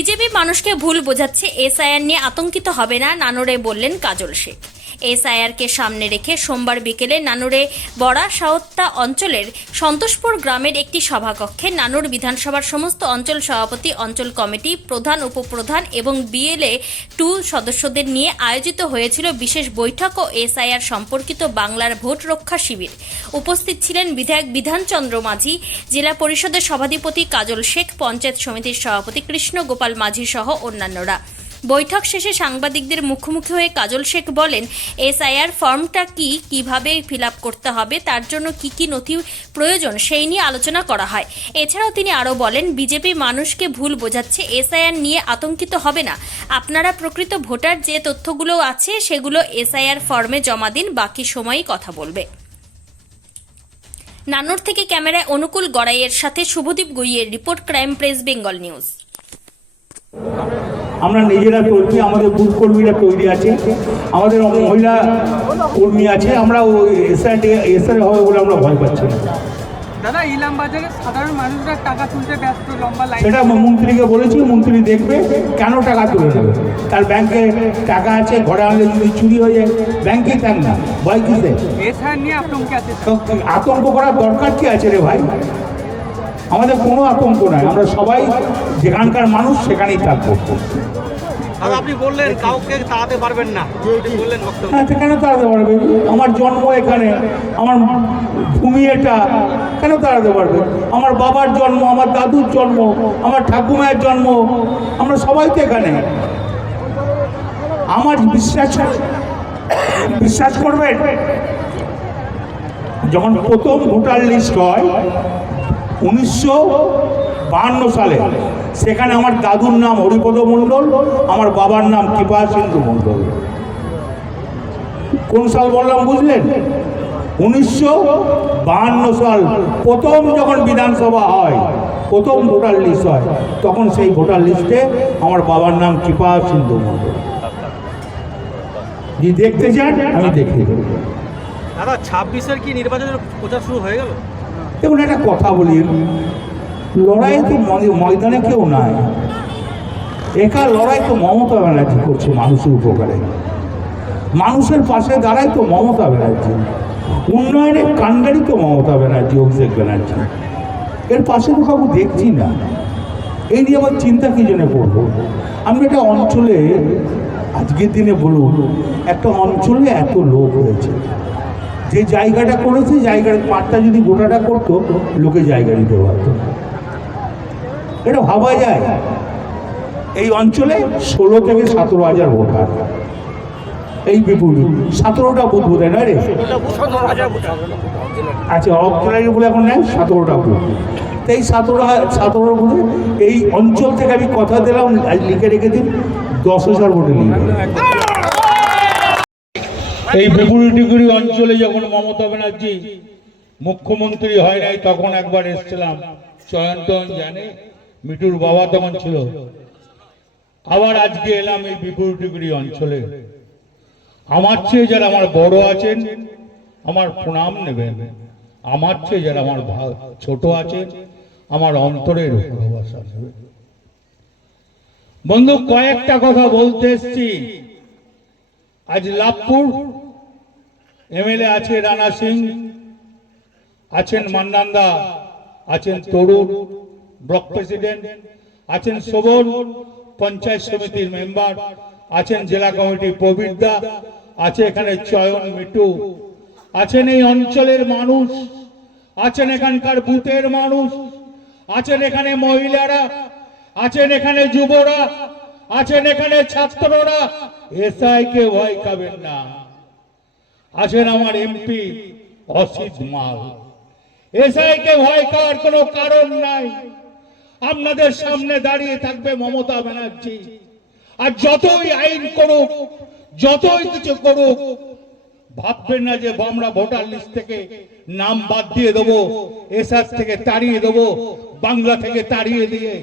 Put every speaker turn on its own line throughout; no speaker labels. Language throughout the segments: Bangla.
বিজেপি মানুষকে ভুল বোঝাচ্ছে এসআইআর নিয়ে আতঙ্কিত হবে না নানোরে বললেন কাজল শেখ। এসআইআরকে সামনে রেখে সোমবার বিকেলে নানুরে বড়া সাওত্তা অঞ্চলের সন্তোষপুর গ্রামের একটি সভাকক্ষে নানুর বিধানসভার সমস্ত অঞ্চল সভাপতি, অঞ্চল কমিটি, প্রধান, উপপ্রধান এবং বিএলএ টু সদস্যদের নিয়ে আয়োজিত হয়েছিল বিশেষ বৈঠক ও এসআইআর সম্পর্কিত বাংলার ভোট রক্ষা শিবির। উপস্থিত ছিলেন বিধায়ক বিধানচন্দ্র মাঝি, জেলা পরিষদের সভাধিপতি কাজল শেখ, পঞ্চায়েত সমিতির সভাপতি কৃষ্ণ গোপাল মাঝি সহ অন্যান্যরা। বৈঠক শেষে সাংবাদিকদের মুখোমুখি হয়ে কাজল শেখ বলেন, এসআইআর ফর্মটা কি, কীভাবে ফিল করতে হবে, তার জন্য কি কি নথি প্রয়োজন সেই নিয়ে আলোচনা করা হয়। এছাড়াও তিনি আরও বলেন, বিজেপি মানুষকে ভুল বোঝাচ্ছে, এসআইআর নিয়ে আতঙ্কিত হবে না। আপনারা প্রকৃত ভোটার, যে তথ্যগুলো আছে সেগুলো এসআইআর ফর্মে জমা দিন, বাকি সময়ই কথা বলবে। নানুর থেকে ক্যামেরায় অনুকূল গড়াইয়ের সাথে শুভদীপ গুইয়ের report, crime press, Bengal news.
আমরা নিজেরা তৈরি আমাদের বুথ কর্মীরা তৈরি আছে। আমাদের মহিলা কর্মী আছে। আমরা ওই এসআর হবে বলে আমরা ভয় পাচ্ছি না।
দাদা ইলাম বাজারে সাধারণ মানুষরা টাকা তুলতে ব্যস্ত লম্বা লাইন
সেটা মন্ত্রীকে বলেছি মন্ত্রী দেখবে কেন টাকা তুলে নেবে তার ব্যাংকে টাকা আছে ঘরে আনলে যদি চুরি হয়ে যায় ব্যাংকে থাক না। ভয় কিসে
এসআর নিয়ে আতঙ্কে আছে।
আতঙ্ক করার দরকার কি আছে রে ভাই? আমাদের কোনো আতঙ্ক নাই আমরা সবাই যেখানকার মানুষ সেখানেই থাকব।
আপনি বললেন কাউকে তাড়াতে পারবেন না বললেন
হ্যাঁ কেন তাড়াতে পারবে? আমার জন্ম এখানে আমার ভূমি এটা কেন তাড়াতে পারবে? আমার বাবার জন্ম আমার দাদুর জন্ম আমার ঠাকুমায়ের জন্ম আমরা সবাই তো এখানে। আমার বিশ্বাস বিশ্বাস করবে যখন প্রথম ভোটার লিস্ট হয় উনিশশো বাহান্ন সালে। সেখানে আমার দাদুর নাম হরিপদ মণ্ডল, আমার বাবার নাম কৃপা সিন্ধু মণ্ডল। কোন সাল বললাম বুঝলেন? উনিশশো বাহান্ন সাল প্রথম যখন বিধানসভা হয়, প্রথম ভোটার লিস্ট হয়, তখন সেই ভোটার লিস্টে আমার বাবার নাম কৃপা সিন্ধু মণ্ডল দেখতে চান, আমি দেখতে
দাদা, ছাব্বিশের কি নির্বাচনের প্রচার শুরু হয়ে গেল?
দেখুন, একটা কথা বলি। লড়াই তো ময়- ময়দানে কেউ নাই। একা লড়াই তো মমতা ব্যানার্জি করছে মানুষের উপকারে। মানুষের পাশে দাঁড়াই তো মমতা ব্যানার্জি। উন্নয়নের কাণ্ডারি তো মমতা ব্যানার্জি, অভিষেক ব্যানার্জি। এর পাশে তো কাউকে দেখছি না। এই নিয়ে আমার চিন্তা কি জন্য করব? আমি একটা অঞ্চলে, আজকের দিনে বলুন, একটা অঞ্চলে এত লোক হয়েছে যে জায়গাটা করেছে, জায়গার পাটটা যদি গোটাটা করতো, লোকে জায়গা দিতে পারত। এটা ভাবা যায়। এই অঞ্চলে ষোলো থেকে সতেরো হাজার ভোটার। এই বিপুল। সতেরোটা বুথ বোধ হয় না রে? আচ্ছা অক্টোলারি বলে এখন নেয়, সতেরোটা বুথ। এই সতেরো সতেরো বুথে এই অঞ্চল থেকে আমি কথা দিলাম লিখে রেখে দিন, দশ হাজার ভোটে লিখে এই বেগুড়িটিগুড়ি অঞ্চলে যখন মমতা ব্যানার্জি মুখ্যমন্ত্রী হয় নাই, তখন একবার এসেছিলাম। চয়ন্তন জানে মিটুর বাবা তখন ছিল। আবার আজকে এলাম এই বিপুরটিগুড়ি অঞ্চলে। আমার চেয়ে যারা আমার বড় আছেন, আমার প্রণাম নেবেন। আমার চেয়ে যারা আমার ছোট আছেন, আমার অন্তরের ভালোবাসা নেবেন। বন্ধু, কয়েকটা কথা বলতে এসছি। আজ লাভপুর এমএলএ আছে রানা সিং, আছেন মান্নান্দা, আছেন তরুণ ব্লক প্রেসিডেন্ট, আছেন শোভন, পঞ্চায়েত সমিতির মেম্বার, আছেন জেলা কমিটির প্রবীরদা আছে এখানে চয়ন মিটু, আছেন এই অঞ্চলের মানুষ, আছেন এখানকার বুথের মানুষ, আছেন এখানে মহিলারা, আছেন এখানে যুবরা আছেন এখানে ছাত্ররা, এসআই কে ভয় খাবেন না। আছেন আমার এমপি অসিত মাল। এসআই কে ভয় খাওয়ার কোনো কারণ নাই। আপনাদের সামনে দাঁড়িয়ে থাকবে মমতা ব্যানার্জি। আর যতই আইন করুক, যতই কিছু করুক, ভাববেন না যে আমরা ভোটার লিস্ট থেকে নাম বাদ দিয়ে দেবো, এসআর থেকে তাড়িয়ে দেবো, বাংলা থেকে তাড়িয়ে দিয়ে।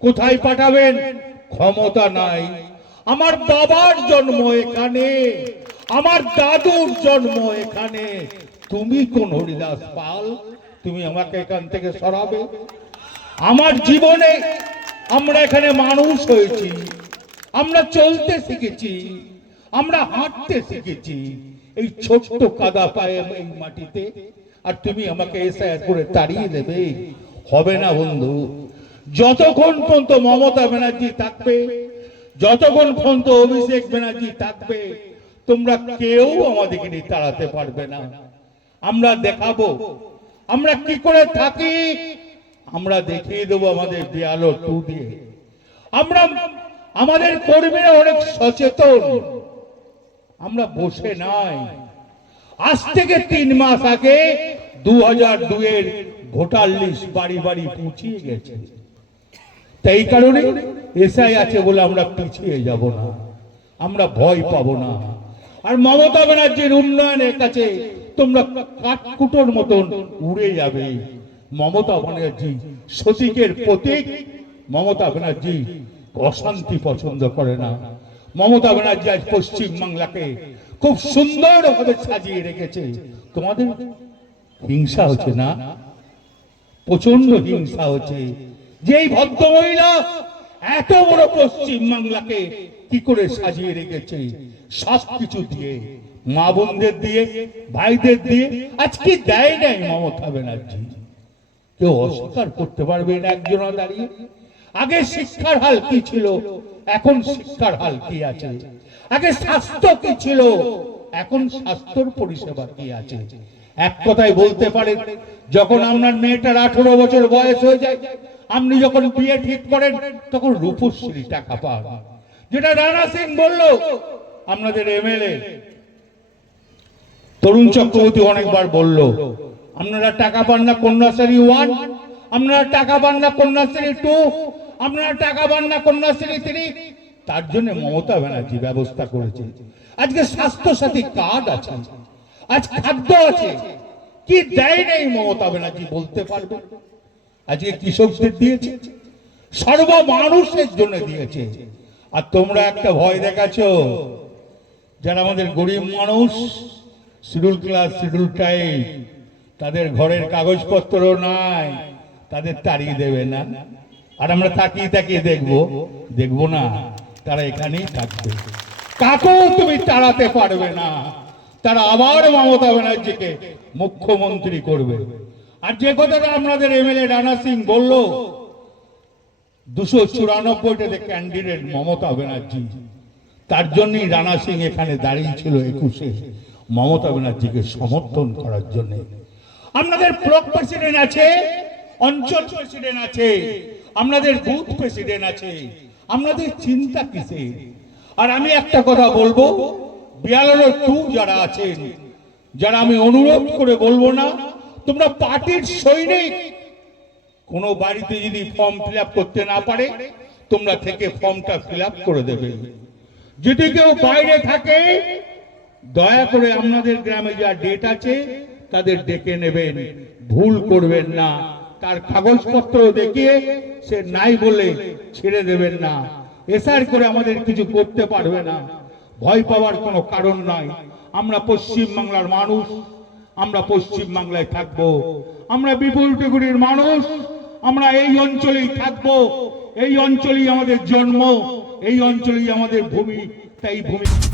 কোথায় পাঠাবেন? ক্ষমতা নাই। আমার বাবার জন্ম এখানে, আমার দাদুর জন্ম এখানে। তুমি কোন হরিদাস পাল? তুমি আমাকে এখান থেকে সরাবে? আমার জীবনে আমরা এখানে মানুষ হয়েছি। আমরা চলতে শিখেছি। আমরা হাঁটতে শিখেছি। এই ছোট্ট কাদা পায়ে এই মাটিতে। আর তুমি আমাকে এসে করে তাড়িয়ে দেবে। হবে না বন্ধু। যতক্ষণ পর্যন্ত মমতা ব্যানার্জি থাকবে, যতক্ষণ পর্যন্ত অভিষেক ব্যানার্জি থাকবে, তোমরা কেউ আমাদেরকে নিয়ে তাড়াতে পারবে না। আমরা দেখাবো। আমরা কি করে থাকি? আমরা দেখিয়ে দেবো আমাদের বিয়ালো টু দিয়ে আমরা, আমাদের কর্মীরা অনেক সচেতন। আমরা বসে নাই। আজ থেকে তিন মাস আগে দু হাজার দুয়ের ভোটার লিস্ট বাড়ি বাড়ি পৌঁছিয়ে গেছে। তাই এই কারণে এসআই আছে বলে আমরা পিছিয়ে যাব না। আমরা ভয় পাবো না। আর মমতা ব্যানার্জির উন্নয়নের কাছে তোমরা কাঠকুটোর মতন উড়ে যাবে। মমতা ব্যানার্জি সতীকের প্রতীক। মমতা ব্যানার্জি অশান্তি পছন্দ করে না। মমতা ব্যানার্জি আজ পশ্চিম বাংলাকে খুব সুন্দর ভাবে সাজিয়ে রেখেছে। তোমাদের হিংসা হচ্ছে না? প্রচণ্ড হিংসা হচ্ছে। যে এই ভদ্র মহিলা এত বড় পশ্চিম বাংলাকে কি করে সাজিয়ে রেখেছে? সব কিছু দিয়ে, মা বোনদের দিয়ে, ভাইদের দিয়ে আজকে দেয় নাই মমতা ব্যানার্জি? কেউ অস্বীকার করতে পারবে না একজনা দাঁড়িয়ে। আগে শিক্ষার হাল কি ছিল? এখন শিক্ষার হাল কি আছে? আগে স্বাস্থ্য কি ছিল? এখন স্বাস্থ্যর পরিষেবা কি আছে? এক কথায় বলতে পারেন যখন আপনার মেয়েটার আঠারো বছর বয়স হয়ে যায় আপনি যখন বিয়ে ঠিক করেন, তখন রূপশ্রী টাকা পান যেটা রানা সিং বলল, আপনাদের এমএলএ, তরুণ চক্রবর্তী অনেকবার বলল, আপনারা টাকা পান না কন্যাশ্রী ওয়ান, আপনারা টাকা পান না কন্যাশ্রী টু, আপনারা টাকা পান না কন্যাশ্রী থ্রি। তার জন্য মমতা ব্যানার্জি ব্যবস্থা করেছে। আজকে স্বাস্থ্য সাথী কার্ড আছে। আজ খাদ্য আছে। কি দেয় নেই মমতা ব্যানার্জি বলতে পারবে? আজকে কৃষকদের দিয়েছে। সর্ব মানুষের জন্য দিয়েছে। আর তোমরা একটা ভয় দেখাছো যারা আমাদের গরিব মানুষ, শিডিউল ক্লাস, শিডিউল টাইম, তাদের ঘরের কাগজপত্র নাই, তাদের তাড়িয়ে দেবে না। আর আমরা তাকিয়ে তাকিয়ে দেখব দেখব না, তারা এখানেই থাকবে। কাকেও তুমি তাড়াতে পারবে না। তারা আবার মমতা ব্যানার্জিকে মুখ্যমন্ত্রী করবে। আর যে কথাটা আপনাদের এমএলএ রানা সিং বলল, দুশো চুরানব্বইটাতে ক্যান্ডিডেট মমতা ব্যানার্জি, তার জন্যই রানা সিং এখানে দাঁড়িয়ে ছিল একুশে মমতা ব্যানার্জিকে সমর্থন করার জন্য। আপনাদের ব্লক প্রেসিডেন্ট আছে, অঞ্চল প্রেসিডেন্ট আছে, আপনাদের বুথ প্রেসিডেন্ট আছে, আপনাদের চিন্তা কিসে আর আমি একটা কথা বলব বিয়ালের টু যারা আছেন, যারা আমি অনুরোধ করে বলব না তোমরা পার্টির সৈনিক। কোন বাড়িতে যদি ফর্ম ফিল করতে না পারে, তোমরা থেকে ফর্মটা ফিল করে দেবে। যদি কেউ বাইরে থাকে, দয়া করে আপনাদের গ্রামে যা ডেট আছে, তাদের ডেকে নেবেন। ভুল করবেন না। তার কাগজপত্র দেখিয়ে সে নাই বলে ছেড়ে দেবেন না। এসার করে আমাদের কিছু করতে পারবে না। ভয় পাওয়ার কোনো কারণ নয় আমরা পশ্চিম বাংলার মানুষ। আমরা পশ্চিম বাংলায় থাকব। আমরা বিপুল টেগুরির মানুষ। আমরা এই অঞ্চলেই থাকব। এই অঞ্চলেই আমাদের জন্ম। এই অঞ্চলেই আমাদের ভূমি। তাই ভূমি